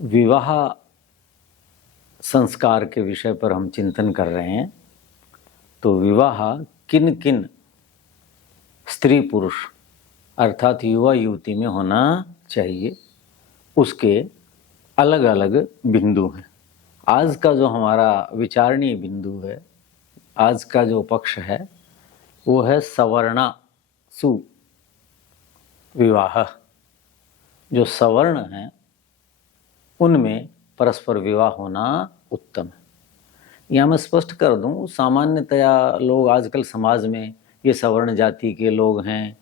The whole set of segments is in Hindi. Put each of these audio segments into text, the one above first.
विवाह संस्कार के विषय पर हम चिंतन कर रहे हैं। तो विवाह किन किन स्त्री पुरुष अर्थात युवा युवती में होना चाहिए, उसके अलग अलग बिंदु हैं। आज का जो हमारा विचारणीय बिंदु है, आज का जो पक्ष है, वो है सवर्णा सु विवाह। जो सवर्ण हैं उनमें परस्पर विवाह होना उत्तम है। यह मैं स्पष्ट कर दूं, सामान्यतया लोग आजकल समाज में ये सवर्ण जाति के लोग हैं,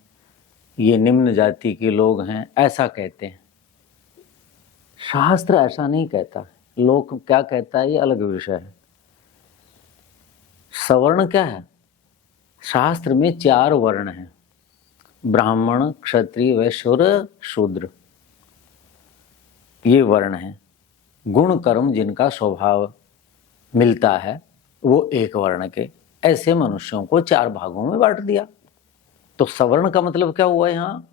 ये निम्न जाति के लोग हैं, ऐसा कहते हैं। शास्त्र ऐसा नहीं कहता। लोग क्या कहता है ये अलग विषय है। सवर्ण क्या है? शास्त्र में 4 वर्ण हैं, ब्राह्मण, क्षत्रिय, वैश्य और शूद्र। ये वर्ण हैं। गुण कर्म जिनका स्वभाव मिलता है वो एक वर्ण के, ऐसे मनुष्यों को 4 भागों में बांट दिया। तो सवर्ण का मतलब क्या हुआ? यहाँ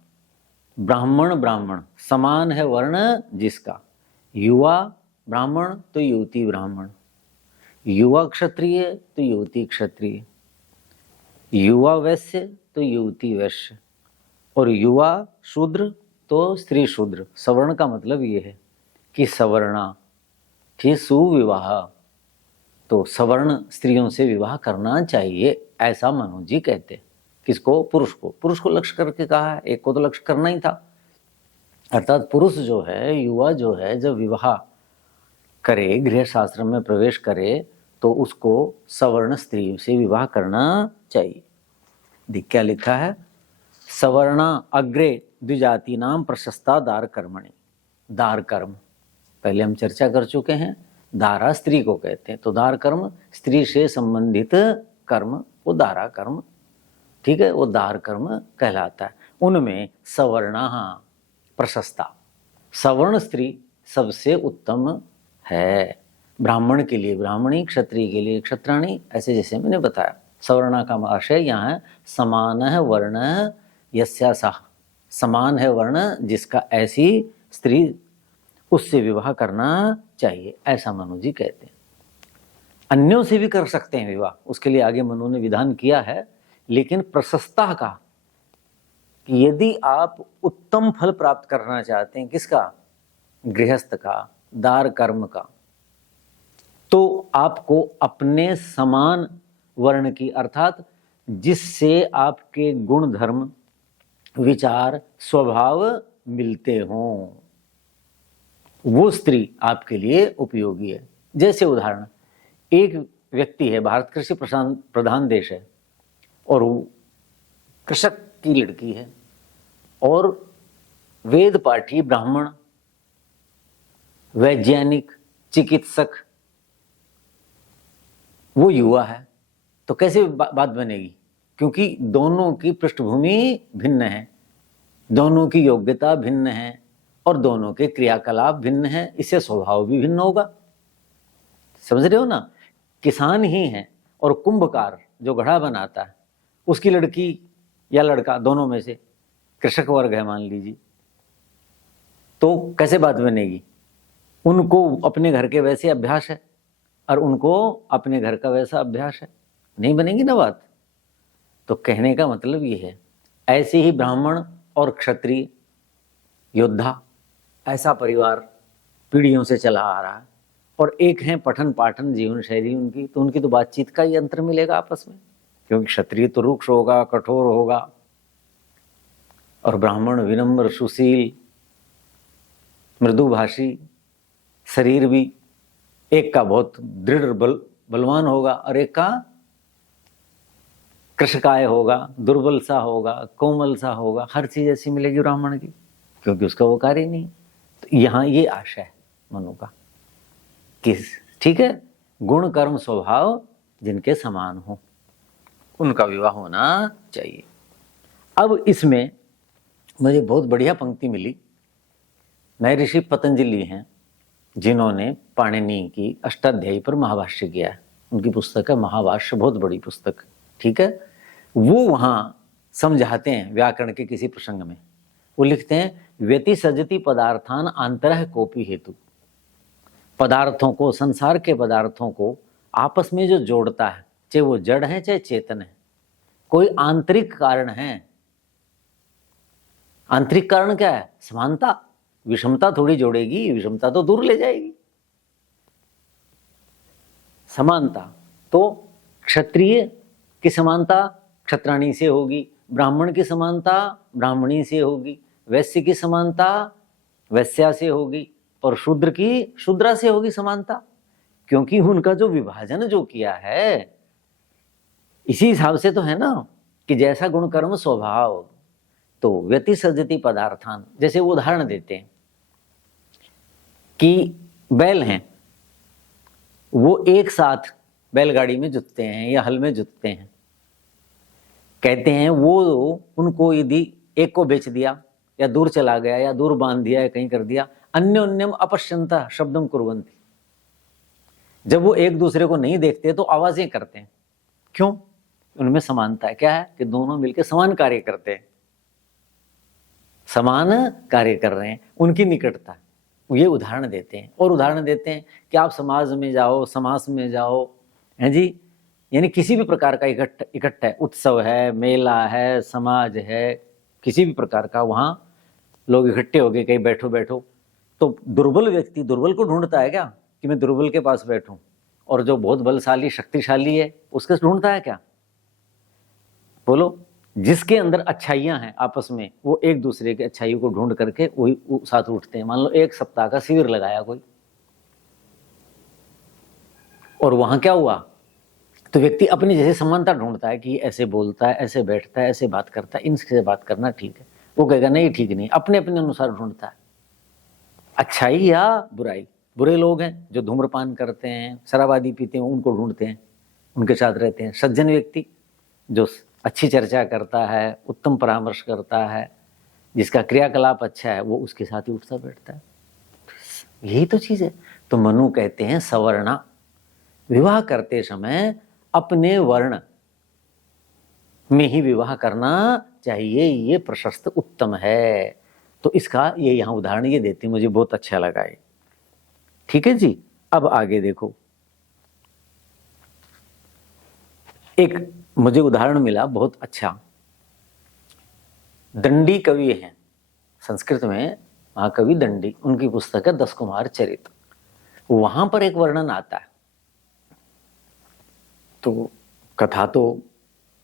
ब्राह्मण ब्राह्मण समान है वर्ण जिसका। युवा ब्राह्मण तो युवती ब्राह्मण, युवा क्षत्रिय तो युवती क्षत्रिय, युवा वैश्य तो युवती वैश्य, और युवा शूद्र तो स्त्री शूद्र। सवर्ण का मतलब ये है कि सवर्णा कि सुविवाह, तो सवर्ण स्त्रियों से विवाह करना चाहिए, ऐसा मनु जी कहते हैं। किसको? पुरुष को। पुरुष को लक्ष्य करके कहा है, एक को तो लक्ष्य करना ही था। अर्थात पुरुष जो है, युवा जो है, जब विवाह करे, गृह शास्त्र में प्रवेश करे, तो उसको सवर्ण स्त्री से विवाह करना चाहिए। देख क्या लिखा है? सवर्णा अग्रे द्विजाति नाम प्रशस्ता दार कर्मणि। दार कर्म पहले हम चर्चा कर चुके हैं। दारा स्त्री को कहते हैं, तो दार कर्म स्त्री से संबंधित कर्म, वो दारा कर्म, ठीक है, वो दार कर्म कहलाता है। उनमें सवर्णा प्रशस्ता, सवर्ण स्त्री सबसे उत्तम है। ब्राह्मण के लिए ब्राह्मणी, क्षत्रिय के लिए क्षत्राणी, ऐसे जैसे मैंने बताया। सवर्णा का आशय यहाँ है समान है वर्ण यस्यासा, समान है वर्ण जिसका, ऐसी स्त्री उससे विवाह करना चाहिए, ऐसा मनु जी कहते हैं। अन्यों से भी कर सकते हैं विवाह, उसके लिए आगे मनु ने विधान किया है, लेकिन प्रशस्ता का, कि यदि आप उत्तम फल प्राप्त करना चाहते हैं, किसका? गृहस्थ का, दार कर्म का, तो आपको अपने समान वर्ण की, अर्थात जिससे आपके गुण धर्म विचार स्वभाव मिलते हों, वो स्त्री आपके लिए उपयोगी है। जैसे उदाहरण, एक व्यक्ति है, भारत कृषि प्रधान देश है, और वो कृषक की लड़की है, और वेद पाठी ब्राह्मण, वैज्ञानिक, चिकित्सक, वो युवा है। तो कैसे बात बनेगी? क्योंकि दोनों की पृष्ठभूमि भिन्न है, दोनों की योग्यता भिन्न है, और दोनों के क्रियाकलाप भिन्न हैं, इससे स्वभाव भी भिन्न होगा। समझ रहे हो ना? किसान ही है और कुंभकार जो घड़ा बनाता है, उसकी लड़की या लड़का, दोनों में से कृषक वर्ग है मान लीजिए, तो कैसे बात बनेगी? उनको अपने घर के वैसे अभ्यास है और उनको अपने घर का वैसा अभ्यास है, नहीं बनेगी ना बात। तो कहने का मतलब ये है, ऐसे ही ब्राह्मण और क्षत्रिय योद्धा, ऐसा परिवार पीढ़ियों से चला आ रहा है, और एक है पठन पाठन जीवन शैली उनकी, तो उनकी तो बातचीत का ही अंतर मिलेगा आपस में, क्योंकि क्षत्रिय तो रुक्ष होगा, कठोर होगा, और ब्राह्मण विनम्र, सुशील, मृदुभाषी, शरीर भी एक का बहुत दृढ़ बलवान होगा, और एक का कृशकाय होगा, दुर्बल सा होगा, कोमल सा होगा। हर चीज ऐसी मिलेगी ब्राह्मण की, क्योंकि उसका वो कार्य नहीं। तो यहाँ ये आशा है मनु का, किस, ठीक है, गुण कर्म स्वभाव जिनके समान हो, उनका विवाह होना चाहिए। अब इसमें मुझे बहुत बढ़िया पंक्ति मिली। नए ऋषि पतंजलि हैं, जिन्होंने पाणिनि की अष्टाध्यायी पर महाभाष्य किया है। उनकी पुस्तक है महाभाष्य, बहुत बड़ी पुस्तक, ठीक है। वो वहां समझाते हैं व्याकरण के किसी प्रसंग में, वो लिखते हैं व्यतिसजति पदार्थान आंतरः कोपि हेतु। पदार्थों को, संसार के पदार्थों को आपस में जो जोड़ता है, चाहे वो जड़ है चाहे चेतन है, कोई आंतरिक कारण है। आंतरिक कारण क्या है? समानता। विषमता थोड़ी जोड़ेगी, विषमता तो दूर ले जाएगी। समानता तो क्षत्रिय की समानता क्षत्राणी से होगी, ब्राह्मण की समानता ब्राह्मणी से होगी, वैश्य की समानता वैश्या से होगी, और शूद्र की शूद्रा से होगी समानता। क्योंकि उनका जो विभाजन जो किया है, इसी हिसाब से तो है ना कि जैसा गुण कर्म स्वभाव, तो व्यति सजति पदार्थान। जैसे वो उदाहरण देते हैं कि बैल हैं, वो एक साथ बैलगाड़ी में जुटते हैं या हल में जुटते हैं। कहते हैं वो उनको यदि एक को बेच दिया या दूर चला गया या दूर बांध दिया या कहीं कर दिया, अन्योन्यम अपश्यंता शब्दम कुर्वन्ति। जब वो एक दूसरे को नहीं देखते तो आवाजें करते हैं। क्यों? उनमें समानता है। क्या है? कि दोनों मिलकर समान कार्य करते हैं, समान कार्य कर रहे हैं, उनकी निकटता। ये उदाहरण देते हैं। और उदाहरण देते हैं कि आप समाज में जाओ, समाज में जाओ, हैं जी, यानी किसी भी प्रकार का इकट्ठा है, उत्सव है, मेला है, समाज है, किसी भी प्रकार का, वहां लोग इकट्ठे हो गए, कहीं बैठो, तो दुर्बल व्यक्ति दुर्बल को ढूंढता है क्या कि मैं दुर्बल के पास बैठूं, और जो बहुत बलशाली शक्तिशाली है उसके ढूंढता है क्या? बोलो। जिसके अंदर अच्छाइयां हैं आपस में, वो एक दूसरे के अच्छाइयों को ढूंढ करके वही साथ उठते हैं। मान लो एक सप्ताह का शिविर लगाया कोई, और वहां क्या हुआ, तो व्यक्ति अपनी जैसे समानता ढूंढता है कि ऐसे बोलता है, ऐसे बैठता है, ऐसे बात करता है, इनसे बात करना ठीक है। वो कहेगा नहीं ठीक नहीं, अपने अपने अनुसार ढूंढता है अच्छाई या बुराई। बुरे लोग हैं जो धूम्रपान करते हैं, शराबादी पीते हैं, उनको ढूंढते हैं, उनके साथ रहते हैं। सज्जन व्यक्ति जो अच्छी चर्चा करता है, उत्तम परामर्श करता है, जिसका क्रियाकलाप अच्छा है, वो उसके साथ ही उठता बैठता है। यही तो चीज है। तो मनु कहते हैं सवर्णा, विवाह करते समय अपने वर्ण में ही विवाह करना चाहिए, ये प्रशस्त उत्तम है। तो इसका ये यहां उदाहरण ये देते, मुझे बहुत अच्छा लगा है। ठीक है जी। अब आगे देखो, एक मुझे उदाहरण मिला बहुत अच्छा। दंडी कवि हैं संस्कृत में, महाकवि दंडी, उनकी पुस्तक है 10 कुमार चरित। वहां पर एक वर्णन आता है, तो कथा तो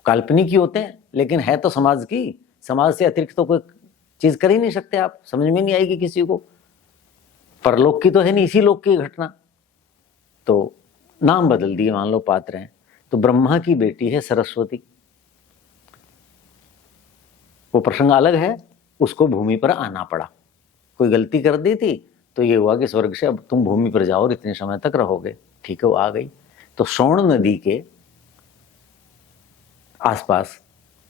काल्पनिक ही होते हैं, लेकिन है तो समाज की। समाज से अतिरिक्त तो कोई चीज कर ही नहीं सकते आप, समझ में नहीं आएगी किसी को। परलोक की तो है नहीं, इसी लोक की घटना। तो नाम बदल दिए, मान लो पात्र हैं। तो ब्रह्मा की बेटी है सरस्वती, वो प्रसंग अलग है, उसको भूमि पर आना पड़ा। कोई गलती कर दी थी तो ये हुआ कि स्वर्ग से अब तुम भूमि पर जाओ और इतने समय तक रहोगे। ठीक है, वो आ गई। तो सोण नदी के आसपास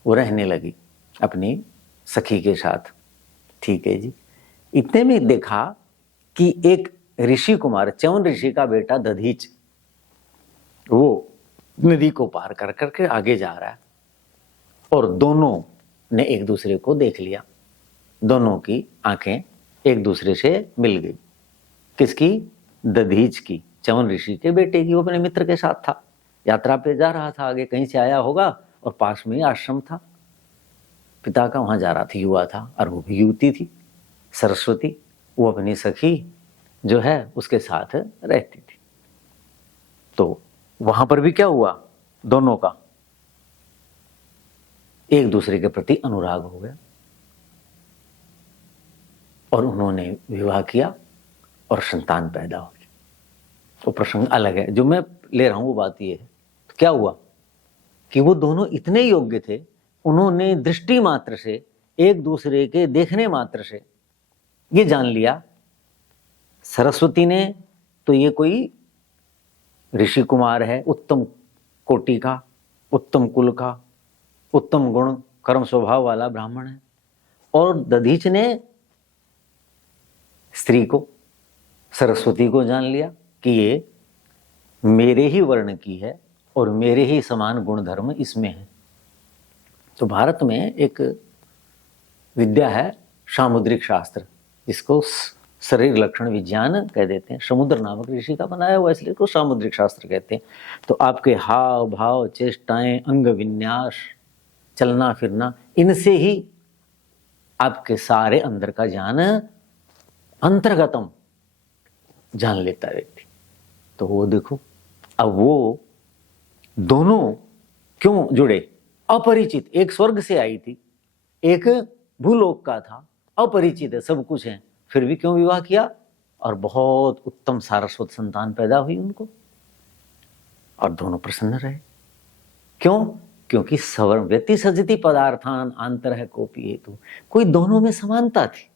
वो रहने लगी अपनी सखी के साथ। ठीक है जी। इतने में देखा कि एक ऋषि कुमार, च्यवन ऋषि का बेटा दधीच, वो नदी को पार कर करके आगे जा रहा है, और दोनों ने एक दूसरे को देख लिया। दोनों की आंखें एक दूसरे से मिल गई। किसकी? दधीच की, च्यवन ऋषि के बेटे की। वो अपने मित्र के साथ था, यात्रा पे जा रहा था, आगे कहीं से आया होगा, और पास में ही आश्रम था पिता का, वहां जा रहा था, युवा था, और वो भी युवती थी सरस्वती। वो अपनी सखी जो है उसके साथ रहती थी। तो वहां पर भी क्या हुआ, दोनों का एक दूसरे के प्रति अनुराग हो गया, और उन्होंने विवाह किया और संतान पैदा हो गई। वो प्रसंग अलग है, जो मैं ले रहा हूं वो बात ये है। तो क्या हुआ कि वो दोनों इतने योग्य थे, उन्होंने दृष्टि मात्र से, एक दूसरे के देखने मात्र से ये जान लिया। सरस्वती ने तो ये कोई ऋषि कुमार है, उत्तम कोटि का, उत्तम कुल का, उत्तम गुण कर्म स्वभाव वाला ब्राह्मण है। और दधीच ने स्त्री को, सरस्वती को जान लिया कि ये मेरे ही वर्ण की है और मेरे ही समान गुण धर्म इसमें है। तो भारत में एक विद्या है सामुद्रिक शास्त्र, जिसको शरीर लक्षण विज्ञान कह देते हैं, समुद्र नामक ऋषि का बनाया हुआ, इसलिए तो सामुद्रिक शास्त्र कहते हैं। तो आपके हाव भाव, चेष्टाएं, अंग विन्यास, चलना फिरना, इनसे ही आपके सारे अंदर का ज्ञान अंतर्गतम जान लेता है व्यक्ति। तो वो देखो, अब वो दोनों क्यों जुड़े? अपरिचित, एक स्वर्ग से आई थी, एक भूलोक का था, अपरिचित है, सब कुछ है, फिर भी क्यों विवाह किया? और बहुत उत्तम सारस्वत संतान पैदा हुई उनको, और दोनों प्रसन्न रहे। क्यों? क्योंकि सवर्ण व्यति सजति पदार्थान आंतर है कोपी हेतु, कोई दोनों में समानता थी।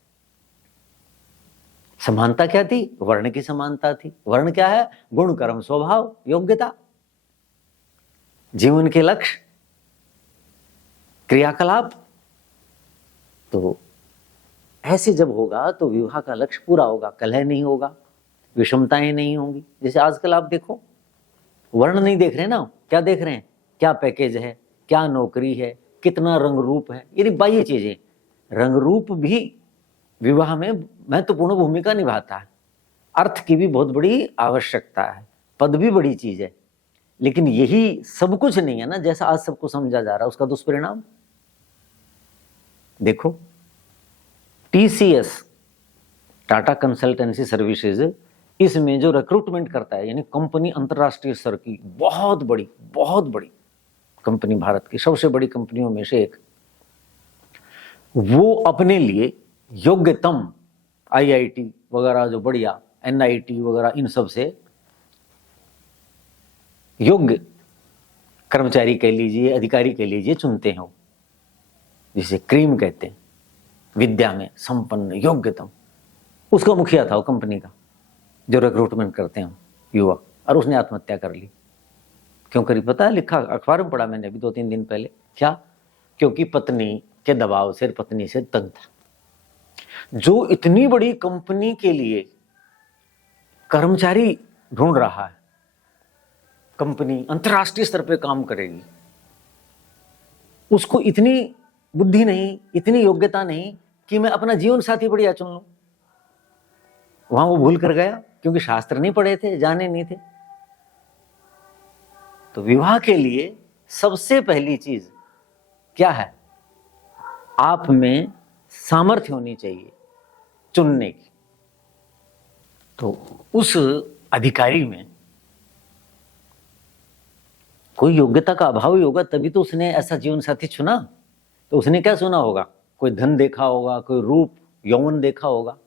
समानता क्या थी? वर्ण की समानता थी। वर्ण क्या है? गुण, कर्म, स्वभाव, योग्यता, जीवन के लक्ष्य, क्रियाकलाप। तो ऐसे जब होगा तो विवाह का लक्ष्य पूरा होगा, कलह नहीं होगा, विषमताएं नहीं होंगी। जैसे आजकल आप देखो, वर्ण नहीं देख रहे ना, क्या देख रहे हैं? क्या पैकेज है, क्या नौकरी है, कितना रंग रूप है, ये बाह्य चीजें। रंग रूप भी विवाह में महत्वपूर्ण भूमिका निभाता है, अर्थ की भी बहुत बड़ी आवश्यकता है, पद भी बड़ी चीज है, लेकिन यही सब कुछ नहीं है ना, जैसा आज सबको समझा जा रहा है। उसका दुष्परिणाम देखो, टीसीएस, टाटा कंसल्टेंसी सर्विसेज, इसमें जो रिक्रूटमेंट करता है, यानी कंपनी अंतरराष्ट्रीय स्तर की बहुत बड़ी कंपनी, भारत की सबसे बड़ी कंपनियों में से एक, वो अपने लिए योग्यतम आईआईटी वगैरह जो बढ़िया, एनआईटी वगैरह, इन सब से योग्य कर्मचारी कह लीजिए, अधिकारी कह लीजिए, चुनते हैं। जिसे क्रीम कहते हैं, विद्या में संपन्न, योग्यतम। उसका मुखिया था वो कंपनी का, जो रिक्रूटमेंट करते हैं युवा, और उसने आत्महत्या कर ली। क्यों करी पता है? लिखा, अखबार में पढ़ा मैंने अभी 2-3 दिन पहले। क्या? क्योंकि पत्नी के दबाव से, पत्नी से तंग था। जो इतनी बड़ी कंपनी के लिए कर्मचारी ढूंढ रहा है, कंपनी अंतरराष्ट्रीय स्तर पे काम करेगी, उसको इतनी बुद्धि नहीं, इतनी योग्यता नहीं कि मैं अपना जीवन साथी बढ़िया चुन लूं। वहां वो भूल कर गया, क्योंकि शास्त्र नहीं पढ़े थे, जाने नहीं थे। तो विवाह के लिए सबसे पहली चीज क्या है? आप में सामर्थ्य होनी चाहिए चुनने की। तो उस अधिकारी में कोई योग्यता का अभाव ही होगा, तभी तो उसने ऐसा जीवन साथी चुना। तो उसने क्या सुना होगा? कोई धन देखा होगा, कोई रूप यौवन देखा होगा।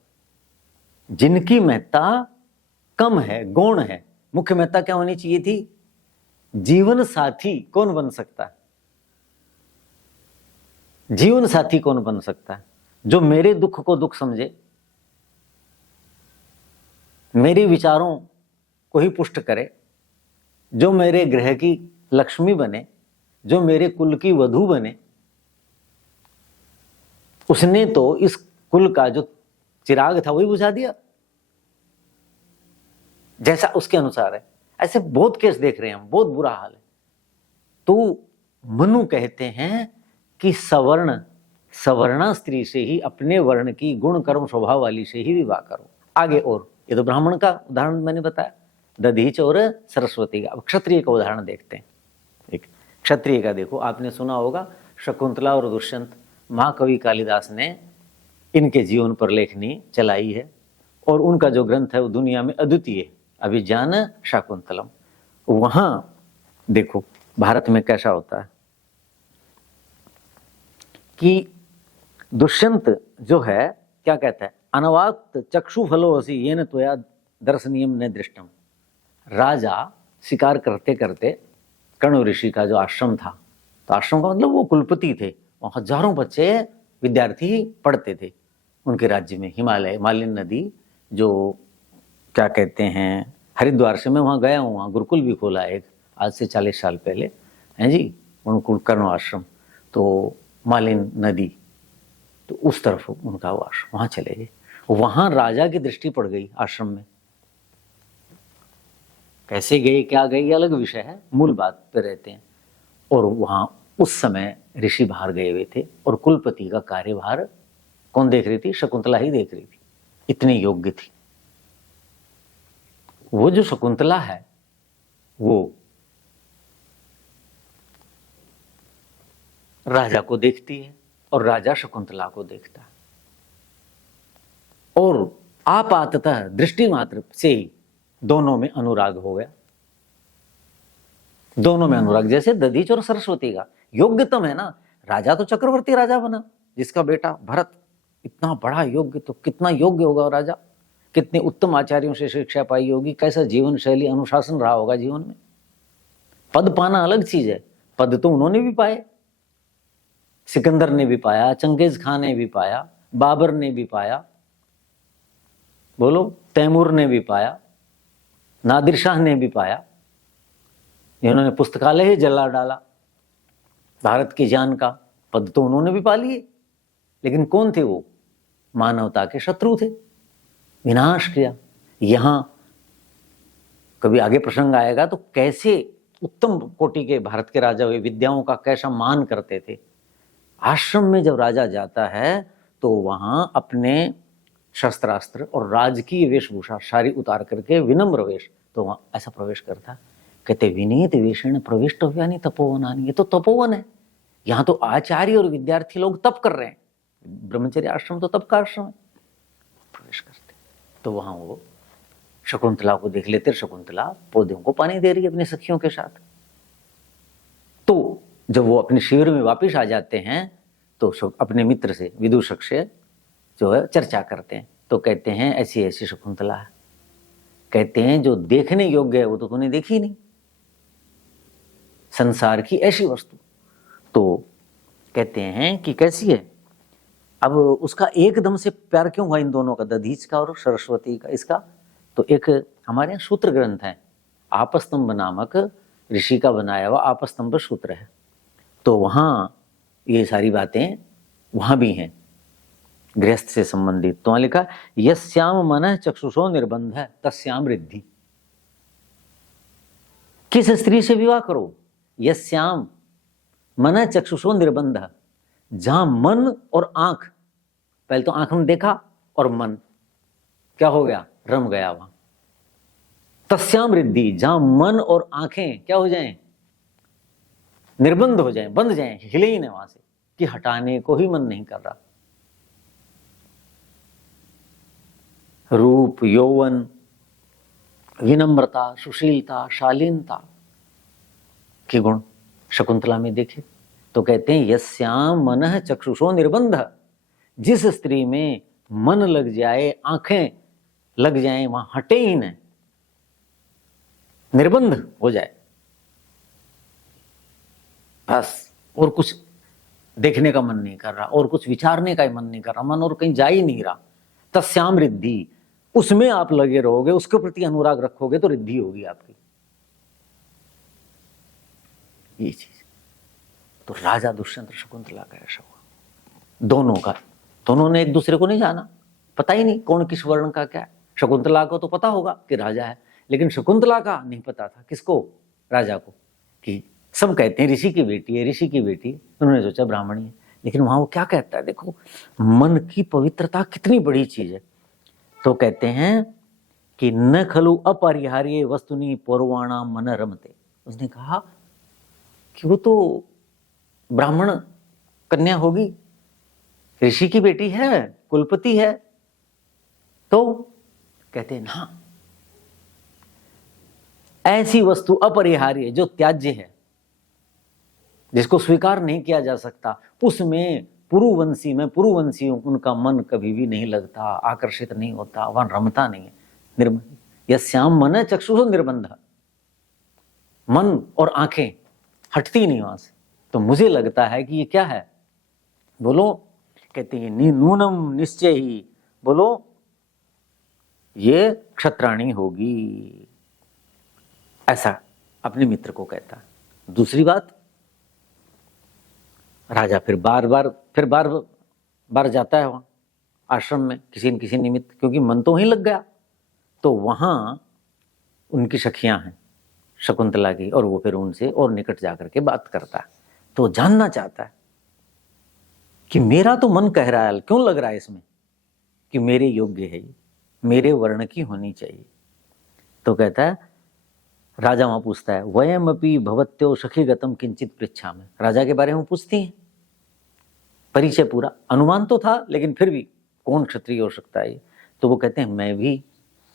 जिनकी महत्ता कम है, गौण है, मुख्य महत्ता क्या होनी चाहिए थी? जीवन साथी कौन बन सकता है? जीवन साथी कौन बन सकता है? जो मेरे दुख को दुख समझे, मेरे विचारों को ही पुष्ट करे, जो मेरे गृह की लक्ष्मी बने, जो मेरे कुल की वधू बने। उसने तो इस कुल का जो चिराग था वही बुझा दिया, जैसा उसके अनुसार है। ऐसे बहुत केस देख रहे हैं हम, बहुत बुरा हाल है। तो मनु कहते हैं कि सवर्णा स्त्री से ही, अपने वर्ण की गुण कर्म स्वभाव वाली से ही विवाह करो। आगे और, ये तो ब्राह्मण का उदाहरण मैंने बताया, दधीच और सरस्वती का। अब क्षत्रिय का उदाहरण देखते हैं। एक क्षत्रिय का देखो, आपने सुना होगा शकुंतला और दुष्यंत, महाकवि कालिदास ने इनके जीवन पर लेखनी चलाई है, और उनका जो ग्रंथ है वो दुनिया में अद्वितीय, अभिज्ञान शाकुंतलम। वहां देखो भारत में कैसा होता है कि दुष्यंत जो है क्या कहता है? अनवाक्त चक्षु फलोसी येन त्वया दर्शनीयम न दृष्टम। राजा शिकार करते करते, कण्व ऋषि का जो आश्रम था, तो आश्रम का मतलब वो कुलपति थे, वहां हजारों बच्चे विद्यार्थी पढ़ते थे उनके राज्य में। हिमालय, मालिन नदी, जो क्या कहते हैं, हरिद्वार से मैं वहां गया हूँ, वहां गुरुकुल भी खोला एक, आज से 40 साल पहले, हैं जी, उनको कर्ण आश्रम। तो मालिन नदी, तो उस तरफ उनका वो आश्रम, वहां चले गए। वहां राजा की दृष्टि पड़ गई आश्रम में। कैसे गए, क्या गए, ये अलग विषय है, मूल बात पे रहते हैं। और वहां उस समय ऋषि बाहर गए हुए थे, और कुलपति का कार्यभार कौन देख रही थी? शकुंतला ही देख रही थी। इतनी योग्य थी। वो जो शकुंतला है वो राजा को देखती है और राजा शकुंतला को देखता है, और आपाततः दृष्टि मात्र से ही दोनों में अनुराग हो गया। दोनों में अनुराग, जैसे दधीच और सरस्वती का योग्यतम है ना। राजा तो चक्रवर्ती राजा बना, जिसका बेटा भरत इतना बड़ा योग्य, तो कितना योग्य होगा राजा, कितने उत्तम आचार्यों से शिक्षा पाई होगी, कैसा जीवन शैली अनुशासन रहा होगा जीवन में। पद पाना अलग चीज है, पद तो उन्होंने भी पाए, सिकंदर ने भी पाया, चंगेज खान ने भी पाया, बाबर ने भी पाया, बोलो तैमूर ने भी पाया, नादिर शाह ने भी पाया। इन्होंने पुस्तकालय ही जला डाला, भारत के ज्ञान का पद तो उन्होंने भी पा लिए। लेकिन कौन थे वो? मानवता के शत्रु थे, विनाश किया। यहां कभी आगे प्रसंग आएगा तो कैसे उत्तम कोटि के भारत के राजा हुए, विद्याओं का कैसा मान करते थे। आश्रम में जब राजा जाता है तो वहां अपने शस्त्रास्त्र और राजकीय वेशभूषा सारी उतार करके विनम्र वेश, तो वहां ऐसा प्रवेश करता। कहते विनीत वेशेण प्रविष्ट यानी तपोवनानी, ये तो तपोवन है। यहाँ तो आचार्य और विद्यार्थी लोग तप कर रहे हैं, ब्रह्मचर्य आश्रम तो तप का आश्रम है। प्रवेश करते तो वहां वो शकुंतला को देख लेते। शकुंतला पौधों को पानी दे रही है अपनी सखियों के साथ। तो जब वो अपने शिविर में वापिस आ जाते हैं तो अपने मित्र से, विदूषक से जो है चर्चा करते हैं। तो कहते हैं ऐसी ऐसी शकुंतला है। कहते हैं जो देखने योग्य है वो तो तूने देखी नहीं, संसार की ऐसी वस्तु। तो कहते हैं कि कैसी है। अब उसका एकदम से प्यार क्यों हुआ इन दोनों का, दधीच का और सरस्वती का, इसका तो एक हमारे यहाँ सूत्र ग्रंथ है, आपस्तंभ नामक ऋषि का बनाया हुआ आपस्तंभ सूत्र है। तो वहां ये सारी बातें वहां भी हैं गृहस्थ से संबंधित। तो वहां लिखा यस्याम मनः चक्षुषो निर्बंध है तस्याम रिद्धि। किस स्त्री से विवाह करो? यस्याम मनः चक्षुषो निर्बंध, जहां मन और आंख, पहले तो आंख में देखा और मन क्या हो गया, रम गया वहां। तस्याम रिद्धि, जहां मन और आंखें क्या हो जाएं, निर्बंध हो जाएं, बंद जाएं, हिले ही नहीं वहां से, कि हटाने को ही मन नहीं कर रहा। रूप, यौवन, विनम्रता, सुशीलता, शालीनता के गुण शकुंतला में देखे। तो कहते हैं यस्याम मनः चक्षुषो निर्बंध, जिस स्त्री में मन लग जाए, आंखें लग जाएं, वहां हटे ही नहीं, निर्बंध हो जाए, बस और कुछ देखने का मन नहीं कर रहा, और कुछ विचारने का ही मन नहीं कर रहा, मन और कहीं जा ही नहीं रहा। तस्याम रिद्धि, उसमें आप लगे रहोगे, उसके प्रति अनुराग रखोगे तो रिद्धि होगी आपकी। ये चीज तो राजा दुष्यंत शकुंतला का ऐसा हुआ। दोनों का, दोनों ने एक दूसरे को नहीं जाना, पता ही नहीं कौन किस वर्ण का क्या है। शकुंतला को तो पता होगा कि राजा है, लेकिन शकुंतला का नहीं पता था। किसको? राजा को। कि सब कहते हैं ऋषि की बेटी है, ऋषि की बेटी है, उन्होंने सोचा ब्राह्मणी है। लेकिन वहां वो क्या कहता है, देखो मन की पवित्रता कितनी बड़ी चीज है। तो कहते हैं कि न खलु अपरिहार्य वस्तुनि पौर्वाणा मन रमते। उसने कहा कि वो तो ब्राह्मण कन्या होगी, ऋषि की बेटी है, कुलपति है। तो कहते हैं ना, ऐसी वस्तु अपरिहार्य जो त्याज्य है, जिसको स्वीकार नहीं किया जा सकता, उसमें पुरुवंशी में, पुरुवंशियों उनका मन कभी भी नहीं लगता, आकर्षित नहीं होता, वहां रमता नहीं है। निर्बंध, यस्याम मन चक्षुषो निर्बंध, मन और आंखें हटती नहीं वहां से। तो मुझे लगता है कि ये क्या है, बोलो, कहते हैं नूनम निश्चय ही, बोलो ये क्षत्राणी होगी, ऐसा अपने मित्र को कहता है। दूसरी बात, राजा फिर बार बार जाता है वहां आश्रम में किसी न किसी निमित्त, क्योंकि मन तो वहीं लग गया। तो वहां उनकी सखियां हैं शकुंतला की, और वो फिर उनसे और निकट जाकर के बात करता है। तो जानना चाहता है कि मेरा तो मन कह रहा है, क्यों लग रहा है इसमें, कि मेरे योग्य है ये, मेरे वर्ण की होनी चाहिए। तो कहता है, राजा वहां पूछता है, वयम अपि भवत्यो सखीगतम किंचित पृच्छामि। राजा के बारे में पूछती हैं, परिचय पूरा, अनुमान तो था लेकिन फिर भी कौन क्षत्रिय हो सकता है। तो वो कहते हैं, मैं भी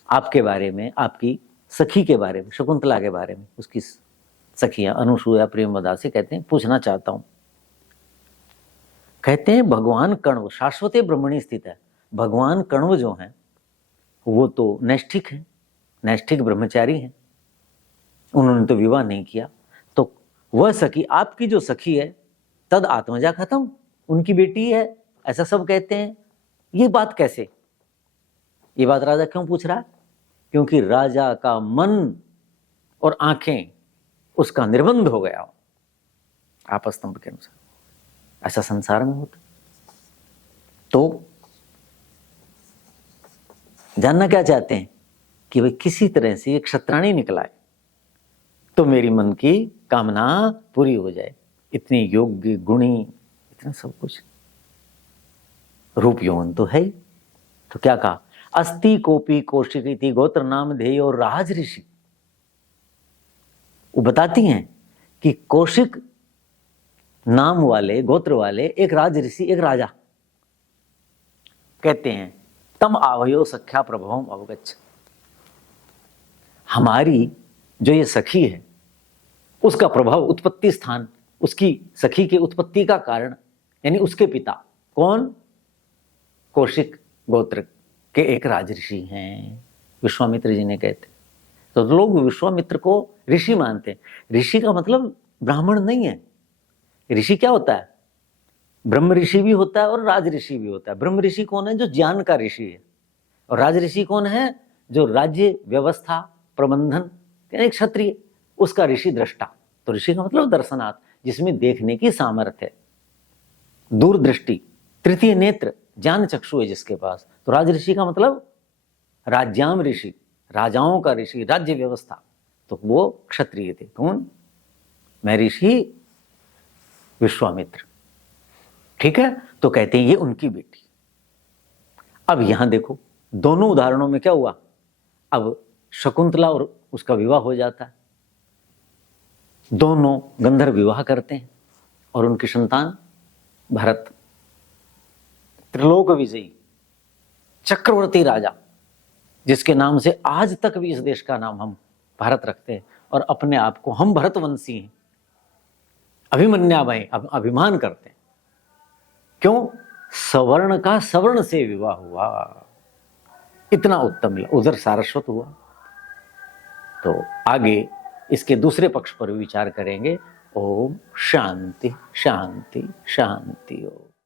आपके बारे में, आपकी सखी के बारे में, शकुंतला के बारे में, उसकी सखियां अनुसूया प्रेमवदा से कहते हैं पूछना चाहता हूं। कहते हैं, भगवान कण्व शाश्वते ब्रह्मणी स्थित है। भगवान कण्व जो हैं वो तो नैष्ठिक हैं, नैष्ठिक ब्रह्मचारी हैं, उन्होंने तो विवाह नहीं किया। तो वह सखी, आपकी जो सखी है, तद आत्मजा खत्म, उनकी बेटी है, ऐसा सब कहते हैं। ये बात कैसे? ये बात राजा क्यों पूछ रहा है? क्योंकि राजा का मन और आंखें उसका निर्बंध हो गया आपस्तंभ के अनुसार। ऐसा संसार में होता। तो जानना क्या चाहते हैं कि भाई किसी तरह से ये क्षत्राणी निकला है तो मेरी मन की कामना पूरी हो जाए। इतनी योग्य, गुणी, इतना सब कुछ, रूप यौवन तो है ही। तो क्या कहा, अस्ति कोपी कौशिकी गोत्र नाम ध्येय और राज ऋषि। वो बताती हैं कि कौशिक नाम वाले, गोत्र वाले एक राज ऋषि, एक राजा, कहते हैं, तम आवयो सख्या प्रभवम अवगच्छ। हमारी जो ये सखी है उसका प्रभाव, उत्पत्ति स्थान, उसकी सखी के उत्पत्ति का कारण, यानी उसके पिता कौन? कौशिक गोत्र के एक राजऋषि हैं, विश्वामित्र जी ने कहते। तो लोग विश्वामित्र को ऋषि मानते हैं। ऋषि का मतलब ब्राह्मण नहीं है। ऋषि क्या होता है? ब्रह्म ऋषि भी होता है और राज ऋषि भी होता है। ब्रह्म ऋषि कौन है? जो ज्ञान का ऋषि है। और राज ऋषि कौन है? जो राज्य व्यवस्था प्रबंधन, यानी क्षत्रिय, उसका ऋषि दृष्टा। तो ऋषि का मतलब दर्शनार्थ, जिसमें देखने की सामर्थ्य है, दूरदृष्टि, तृतीय नेत्र, ज्ञान चक्षु है जिसके पास। तो राज ऋषि का मतलब राज्याम ऋषि, राजाओं का ऋषि, राज्य व्यवस्था। तो वो क्षत्रिय थे। कौन? मैं ऋषि विश्वामित्र। ठीक है। तो कहते हैं ये उनकी बेटी। अब यहां देखो, दोनों उदाहरणों में क्या हुआ? अब शकुंतला और उसका विवाह हो जाता है, दोनों गंधर्व विवाह करते हैं और उनकी संतान भरत, त्रिलोक विजयी चक्रवर्ती राजा, जिसके नाम से आज तक भी इस देश का नाम हम भारत रखते हैं और अपने आप को हम भरतवंशी हैं, अभिमन्यामय अभिमान करते हैं। क्यों? सवर्ण का सवर्ण से विवाह हुआ, इतना उत्तम। उधर सारस्वत हुआ। तो आगे इसके दूसरे पक्ष पर विचार करेंगे। ओम शांति शांति शांति। ओम।